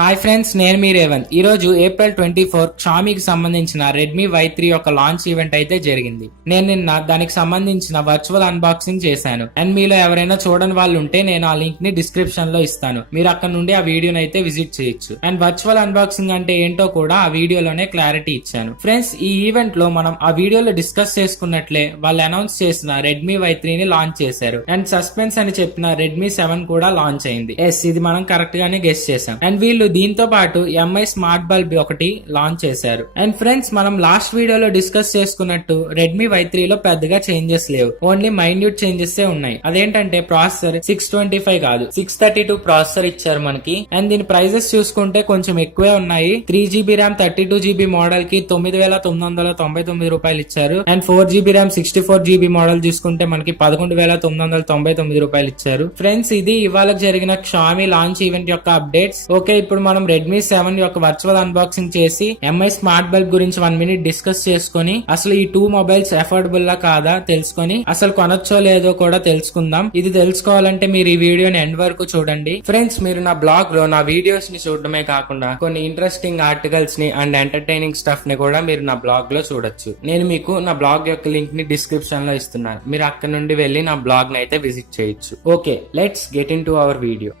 Hi friends, నేను మీ రేవంత్. ఈ రోజు ఏప్రిల్ 24 షామీకి సంబంధించిన రెడ్మీ Y3 యొక్క లాంచ్ ఈవెంట్ అయితే జరిగింది. నేను నిన్న దానికి సంబంధించిన వర్చువల్ అన్బాక్సింగ్ చేశాను. అండ్ మీలో ఎవరైనా చూడని వాళ్ళు ఉంటే నేను ఆ లింక్ ని డిస్క్రిప్షన్ లో ఇస్తాను. మీరు అక్కడ నుండి ఆ వీడియోని అయితే విజిట్ చేయొచ్చు. అండ్ వర్చువల్ అన్బాక్సింగ్ అంటే ఏంటో కూడా ఆ వీడియోలోనే క్లారిటీ ఇచ్చాను. ఫ్రెండ్స్, ఈ ఈవెంట్ లో మనం ఆ వీడియోలో డిస్కస్ చేసుకున్నట్లే వాళ్ళు అనౌన్స్ చేసిన రెడ్మీ Y3 ని లాంచ్ చేశారు. అండ్ సస్పెన్స్ అని చెప్పిన రెడ్మీ 7 కూడా లాంచ్ అయింది. ఎస్, ఇది మనం కరెక్ట్ గానే గెస్ చేసాం. అండ్ వీళ్ళు దీంతో పాటు MI స్మార్ట్ బల్బ్ ఒకటి లాంచ్ చేశారు. అండ్ ఫ్రెండ్స్, మనం లాస్ట్ వీడియోలో డిస్కస్ చేసుకున్నట్టు రెడ్మీ Y3 లో పెద్దగా చేంజెస్ లేవు, ఓన్లీ మైన్యూట్ చేంజెస్ ఉన్నాయి. అదేంటంటే ప్రాసెసర్ 625 కాదు 632 ప్రాసెసర్ ఇచ్చారు మనకి. అండ్ దీని ప్రైజెస్ చూసుకుంటే కొంచెం ఎక్కువే ఉన్నాయి. 3GB ర్యామ్ 32GB మోడల్ కి 9999 రూపాయలు ఇచ్చారు. And 4GB RAM 64GB model చూసుకుంటే మనకి 11999 రూపాయలు ఇచ్చారు. ఫ్రెండ్స్, ఇది ఇవాళ జరిగిన షామీ లాంచ్ ఈవెంట్ యొక్క అప్డేట్స్. ఓకే, ఇప్పుడు మనం రెడ్మీ 7 యొక్క వర్చువల్ అన్బాక్సింగ్ చేసి MI స్మార్ట్ బల్బ్ గురించి 1 minute డిస్కస్ చేసుకుని అసలు ఈ 2 మొబైల్స్ అఫోర్డబుల్ లా కాదా తెలుసుకొని అసలు కొనొచ్చో లేదో కూడా తెలుసుకుందాం. ఇది తెలుసుకోవాలంటే మీరు ఈ వీడియోని ఎండ్ వరకు చూడండి. ఫ్రెండ్స్, మీరు నా బ్లాగ్ లో నా వీడియోస్ ని చూడడమే కాకుండా కొన్ని ఇంట్రెస్టింగ్ ఆర్టికల్స్ ని అండ్ ఎంటర్టైనింగ్ స్టఫ్ ని కూడా మీరు నా బ్లాగ్ లో చూడొచ్చు. నేను మీకు నా బ్లాగ్ యొక్క లింక్ ని డిస్క్రిప్షన్ లో ఇస్తున్నాను. మీరు అక్కడ నుండి వెళ్లి నా బ్లాగ్ ని అయితే విజిట్ చేయొచ్చు. Okay, let's get in to our video.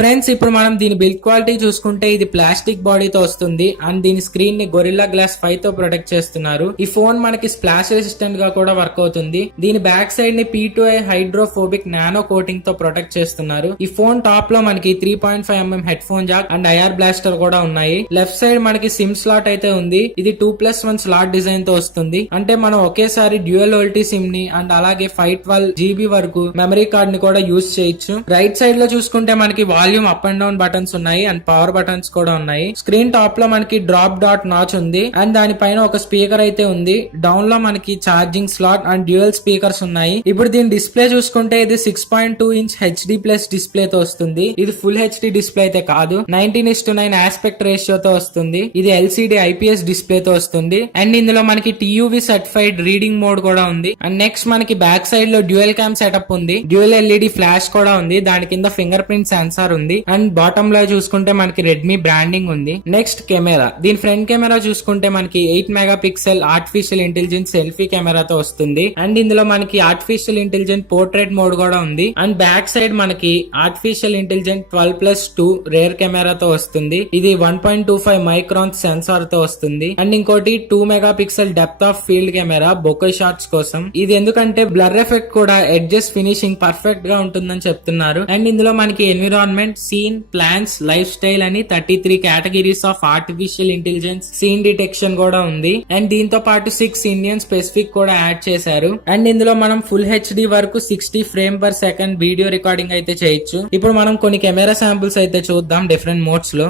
Friends, ఇప్పుడు మనం దీని బిల్డ్ క్వాలిటీ చూసుకుంటే ఇది ప్లాస్టిక్ బాడీతో వస్తుంది. అండ్ దీని స్క్రీన్ ని గొరిల్లా గ్లాస్ 5 తో ప్రొటెక్ట్ చేస్తున్నారు. ఈ ఫోన్ మనకి స్ప్లాష్ రెసిస్టెంట్ గా కూడా వర్క్ అవుతుంది. దీని బ్యాక్ సైడ్ ని P2I హైడ్రోఫోబిక్ నానో కోటింగ్ తో ప్రొటెక్ట్ చేస్తున్నారు. ఈ ఫోన్ టాప్ లో మనకి 3.5mm head phone Jack and IR blaster కూడా ఉన్నాయి. లెఫ్ట్ సైడ్ మనకి సిమ్ స్లాట్ అయితే ఉంది. ఇది 2+1 స్లాట్ డిజైన్ తో వస్తుంది. అంటే మనం ఒకేసారి డ్యూయల్ ఓల్టీ సిమ్ ని అండ్ అలాగే 512GB వరకు మెమరీ కార్డ్ ని కూడా యూజ్ చేయొచ్చు. రైట్ సైడ్ లో చూసుకుంటే మనకి volume up and down buttons ఉన్నాయి అండ్ పవర్ బటన్స్ కూడా ఉన్నాయి. స్క్రీన్ టాప్ లో మనకి డ్రాప్ డాట్ నాచ్ ఉంది అండ్ దానిపైన ఒక స్పీకర్ అయితే ఉంది. డౌన్ లో మనకి charging slot and dual speakers ఉన్నాయి. ఇప్పుడు దీని డిస్ప్లే చూసుకుంటే ఇది 6.2 ఇంచ్ HD+ డిస్ప్లే తో వస్తుంది. ఇది ఫుల్ HD డిస్ప్లే అయితే కాదు, 19:9 ఆస్పెక్ట్ రేషియోతో వస్తుంది. ఇది LCD IPS డిస్ప్లే తో వస్తుంది. అండ్ ఇందులో మనకి TUV సర్టిఫైడ్ రీడింగ్ మోడ్ కూడా ఉంది. అండ్ నెక్స్ట్ మనకి బ్యాక్ సైడ్ లో డ్యూయల్ క్యామ్ సెటప్ ఉంది. డ్యూయల్ LED ఫ్లాష్ కూడా ఉంది. దాని కింద ఫింగర్ ప్రింట్ సెన్సార్ ఉంది. అండ్ బాటమ్ లో చూసుకుంటే మనకి రెడ్మీ బ్రాండింగ్ ఉంది. నెక్స్ట్ కెమెరా, దీని ఫ్రంట్ కెమెరా చూసుకుంటే మనకి 8 మెగాపిక్సెల్ ఆర్టిఫిషియల్ ఇంటెలిజెన్స్ సెల్ఫీ కెమెరాతో వస్తుంది. అండ్ ఇందులో మనకి ఆర్టిఫిషియల్ ఇంటెలిజెంట్ పోర్ట్రేట్ మోడ్ కూడా ఉంది. అండ్ బ్యాక్ సైడ్ మనకి ఆర్టిఫిషియల్ ఇంటెలిజెంట్ 12+2 రేర్ కెమెరాతో వస్తుంది. ఇది 1.25 మైక్రాన్ సెన్సార్ తో వస్తుంది. అండ్ ఇంకోటి 2 megapixel depth of field camera bokeh shots కోసం. ఇది ఎందుకంటే బ్లర్ ఎఫెక్ట్ కూడా ఎడ్జెస్ ఫినిషింగ్ పర్ఫెక్ట్ గా ఉంటుందని చెప్తున్నారు. అండ్ ఇందులో మనకి environment, scene, plans, life style అని 33 categories of artificial intelligence scene detection కూడా ఉంది. అండ్ దీంతో పాటు 6 ఇండియన్ స్పెసిఫిక్ కూడా యాడ్ చేశారు. అండ్ ఇందులో మనం ఫుల్ HD వరకు 60 ఫ్రేమ్/సెకండ్ వీడియో రికార్డింగ్ అయితే చేయొచ్చు. ఇప్పుడు మనం కొన్ని కెమెరా శాంపుల్స్ అయితే చూద్దాం డిఫరెంట్ మోడ్స్ లో.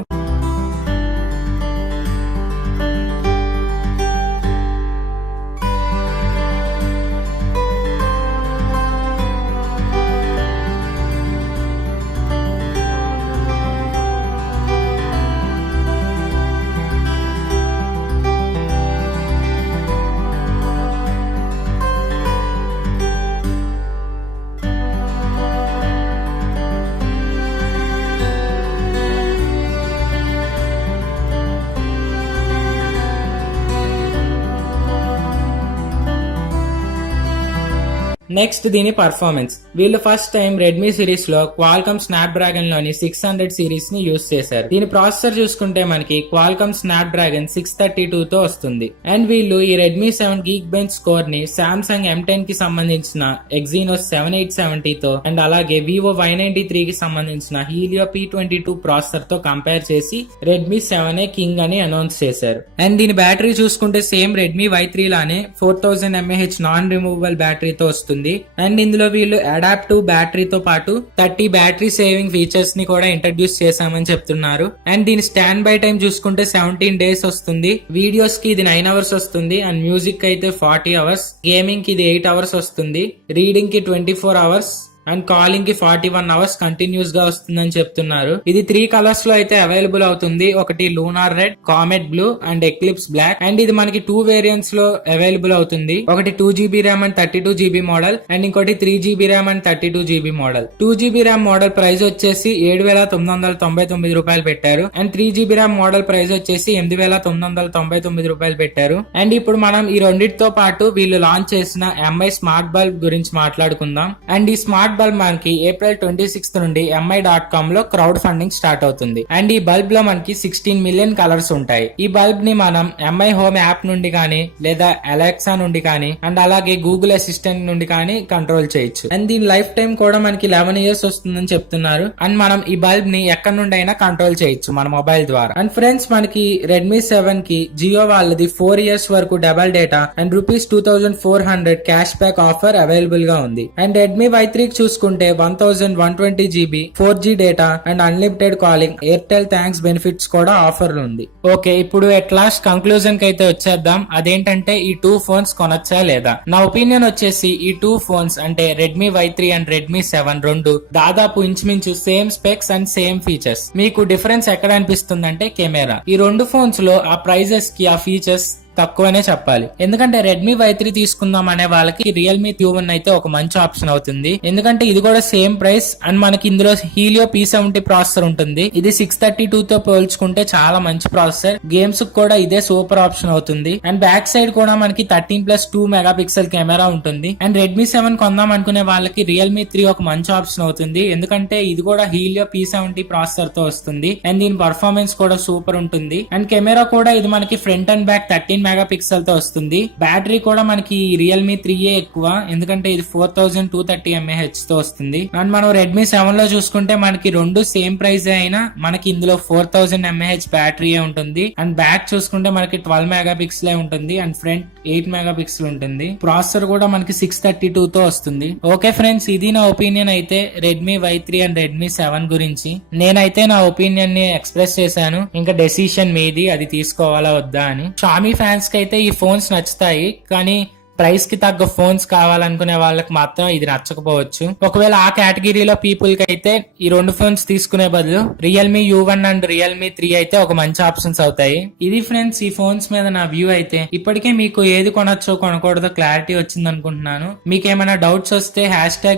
నెక్స్ట్ దీని పర్ఫార్మెన్స్. వీళ్ళు ఫస్ట్ టైం రెడ్మీ సిరీస్ లో క్వాల్కమ్ స్నాప్డ్రాగన్ లోని 600 సిరీస్ ని యూజ్ చేశారు. దీని ప్రాసెసర్ చూసుకుంటే మనకి క్వాల్కమ్ స్నాప్డ్రాగన్ 632 తో వస్తుంది. అండ్ వీళ్ళు ఈ రెడ్మీ 7 గీక్ బెంచ్ స్కోర్ ని సామ్సంగ్ M10 కి సంబంధించిన Exynos 7870 తో అండ్ అలాగే Vivo Y93 కి సంబంధించిన Helio P22 ప్రాసెసర్ తో కంపేర్ చేసి రెడ్మీ 7 కింగ్ అని అనౌన్స్ చేశారు. అండ్ దీని బ్యాటరీ చూసుకుంటే సేమ్ రెడ్మీ Y3 లానే 4000 mAh నాన్ రిమూవబుల్ బ్యాటరీతో వస్తుంది. అండ్ ఇందులో వీళ్ళు అడాప్టివ్ బ్యాటరీతో పాటు 30 బ్యాటరీ సేవింగ్ ఫీచర్స్ ని కూడా ఇంట్రడ్యూస్ చేశామని చెప్తున్నారు. అండ్ దీని స్టాండ్ బై టైం చూసుకుంటే 17 days వస్తుంది. వీడియోస్ కి ఇది 9 hours వస్తుంది. అండ్ మ్యూజిక్ అయితే 40 hours, గేమింగ్ కి ఇది 8 hours వస్తుంది, రీడింగ్ కి 24 hours, అండ్ కాలింగ్ కి 41 అవర్స్ కంటిన్యూస్ గా వస్తుందని చెప్తున్నారు. ఇది 3 కలర్స్ లో అయితే అవైలబుల్ అవుతుంది. ఒకటి lunar red, comet blue and eclipse black. And ఇది మనకి 2 వేరియంట్స్ లో అవైలబుల్ అవుతుంది. ఒకటి 2GB RAM and 32GB model and ఇంకోటి 3GB RAM and 32GB model. 2GB RAM model price వచ్చేసి 7,999 రూపాయలు పెట్టారు. And 3GB RAM model price వచ్చేసి 8,999 రూపాయలు పెట్టారు. అండ్ ఇప్పుడు మనం ఈ రెండింటితో పాటు వీళ్ళు లాంచ్ చేసిన MI స్మార్ట్ బల్బ్ గురించి మాట్లాడుకుందాం. అండ్ ఈ స్మార్ట్ బల్బ్ మనకి April 26 నుండి mi.com లో క్రౌడ్ ఫండింగ్ స్టార్ట్ అవుతుంది. అండ్ ఈ బల్బ్ లో మనకి 16 మిలియన్ కలర్స్ ఉంటాయి. ఈ బల్బ్ ని మనం MI హోమ్ యాప్ నుండి కానీ లేదా అలెక్సా నుండి కానీ అండ్ అలాగే గూగుల్ అసిస్టెంట్ నుండి కానీ కంట్రోల్ చేయొచ్చు. అండ్ దీని లైఫ్ టైం కూడా మనకి 11 years వస్తుందని చెప్తున్నారు. అండ్ మనం ఈ బల్బ్ ని ఎక్కడి నుండి అయినా కంట్రోల్ చేయొచ్చు మన మొబైల్ ద్వారా. అండ్ ఫ్రెండ్స్, మనకి Redmi 7 కి జియో వాళ్ళది 4 years వరకు double data and ₹2400 cash back offer available గా ఉంది. అండ్ Redmi Y3 కి చూసుకుంటే 1120GB 4G data and unlimited calling, Airtel thanks benefits కూడా ఆఫర్ ఉంది. ఓకే, ఇప్పుడు ఎట్ లాస్ట్ కంక్లూజన్ కి అయితే వచ్చేద్దాం. అదేంటంటే ఈ 2 ఫోన్స్ కొనొచ్చా లేదా? నా ఒపీనియన్ వచ్చేసి ఈ 2 ఫోన్స్ అంటే Redmi Y3 అండ్ Redmi 7 రెండు దాదాపు ఇంచుమించు same specs and same features. మీకు డిఫరెన్స్ ఎక్కడ అనిపిస్తుందంటే కెమెరా. ఈ 2 ఫోన్స్ లో ఆ ప్రైజెస్ కి ఆ ఫీచర్స్ తక్కువనే చెప్పాలి. ఎందుకంటే Redmi Y3 తీసుకుందాం అనే వాళ్ళకి Realme Q1 అయితే ఒక మంచి ఆప్షన్ అవుతుంది. ఎందుకంటే ఇది కూడా సేమ్ ప్రైస్ అండ్ మనకి ఇందులో Helio P70 ప్రాసెసర్ ఉంటుంది. ఇది 632 తో పోల్చుకుంటే చాలా మంచి ప్రాసెసర్. గేమ్స్ కూడా ఇదే సూపర్ ఆప్షన్ అవుతుంది. అండ్ బ్యాక్ సైడ్ కూడా మనకి 13+2 మెగాపిక్సెల్ కెమెరా ఉంటుంది. అండ్ Redmi 7 కొందాం అనుకునే వాళ్ళకి Realme 3 ఒక మంచి ఆప్షన్ అవుతుంది. ఎందుకంటే ఇది కూడా Helio P70 ప్రాసెసర్ తో వస్తుంది. అండ్ దీని పర్ఫార్మెన్స్ కూడా సూపర్ ఉంటుంది. అండ్ కెమెరా కూడా ఇది మనకి ఫ్రంట్ అండ్ బ్యాక్ 13 మెగాపిక్సెల్ తో వస్తుంది. బ్యాటరీ కూడా మనకి Realme 3 ఎక్కువ, ఎందుకంటే ఇది 4230 mAh తో వస్తుంది. అండ్ మనం Redmi 7 లో చూసుకుంటే మనకి రెండు సేమ్ ప్రైస్ అయినా మనకి ఇందులో 4000 mAh బ్యాటరీ ఉంటుంది. అండ్ బ్యాక్ చూసుకుంటే మనకి 12 మెగాపిక్సెల్ ఉంటుంది అండ్ ఫ్రంట్ 8 మెగాపిక్సెల్ ఉంటుంది. ప్రాసెసర్ కూడా మనకి 632 తో వస్తుంది. ఓకే ఫ్రెండ్స్, ఇది నా ఒపీనియన్ అయితే Redmi Y3 అండ్ Redmi 7 గురించి. నేనైతే నా ఒపీనియన్ ని ఎక్స్ప్రెస్ చేశాను. ఇంకా డెసిషన్ మీది, అది తీసుకోవాలా వద్దా అని. Xiaomi ఫ్యాన్స్ కి అయితే ఈ ఫోన్స్ నచ్చుతాయి, కానీ ప్రైస్ కి తగ్గ ఫోన్స్ కావాలనుకునే వాళ్ళకి మాత్రం ఇది నచ్చకపోవచ్చు. ఒకవేళ ఆ కేటగిరీలో పీపుల్ కి అయితే ఈ 2 ఫోన్స్ తీసుకునే బదులు Realme U1 అండ్ Realme 3 అయితే ఒక మంచి ఆప్షన్స్ అవుతాయి. ఇది ఫ్రెండ్స్ ఈ ఫోన్స్ మీద నా వ్యూ అయితే. ఇప్పటికే మీకు ఏది కొనొచ్చో కొనకూడదో క్లారిటీ వచ్చింది అనుకుంటున్నాను. మీకు ఏమైనా డౌట్స్ వస్తే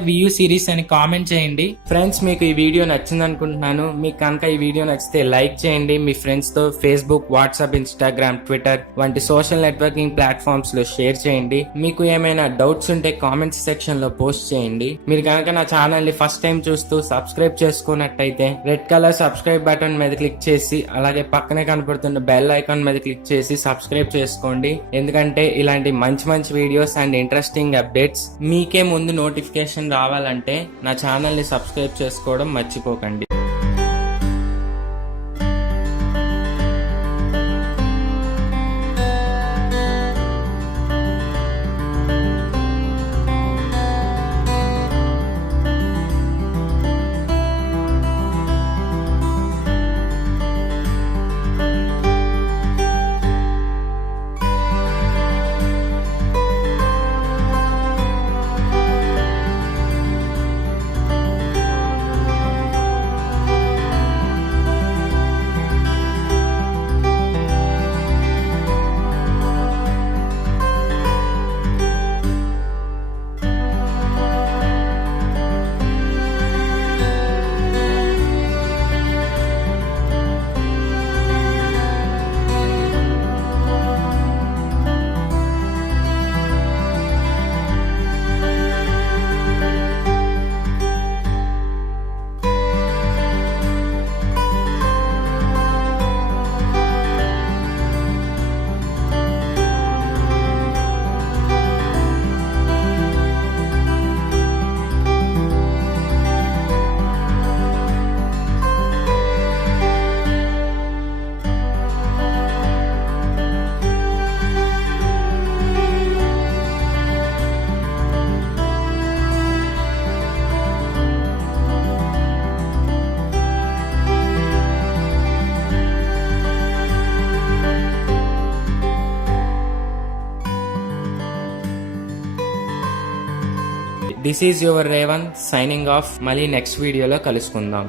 #VU series అని కామెంట్ చేయండి. ఫ్రెండ్స్, మీకు ఈ వీడియో నచ్చింది అనుకుంటున్నాను. మీకు కనుక ఈ వీడియో నచ్చితే లైక్ చేయండి. మీ ఫ్రెండ్స్ తో ఫేస్బుక్, వాట్సాప్, ఇన్స్టాగ్రామ్, ట్విట్టర్ వంటి సోషల్ నెట్వర్కింగ్ ప్లాట్ఫామ్స్ లో షేర్ చేయండి. మీకు ఏమైనా డౌట్స్ ఉంటే కామెంట్స్ సెక్షన్ లో పోస్ట్ చేయండి. మీరు కనుక నా ఛానల్ ని ఫస్ట్ టైం చూస్తూ సబ్స్క్రైబ్ చేసుకున్నట్టయితే రెడ్ కలర్ సబ్స్క్రైబ్ బటన్ మీద క్లిక్ చేసి అలాగే పక్కనే కనపడుతున్న బెల్ ఐకాన్ మీద క్లిక్ చేసి సబ్స్క్రైబ్ చేసుకోండి. ఎందుకంటే ఇలాంటి మంచి మంచి వీడియోస్ అండ్ ఇంట్రెస్టింగ్ అప్డేట్స్ మీకే ముందు నోటిఫికేషన్ రావాలంటే నా ఛానల్ ని సబ్స్క్రైబ్ చేసుకోవడం మర్చిపోకండి. This is your Revan signing off. మళ్ళీ నెక్స్ట్ వీడియోలో కలుసుకుందాం.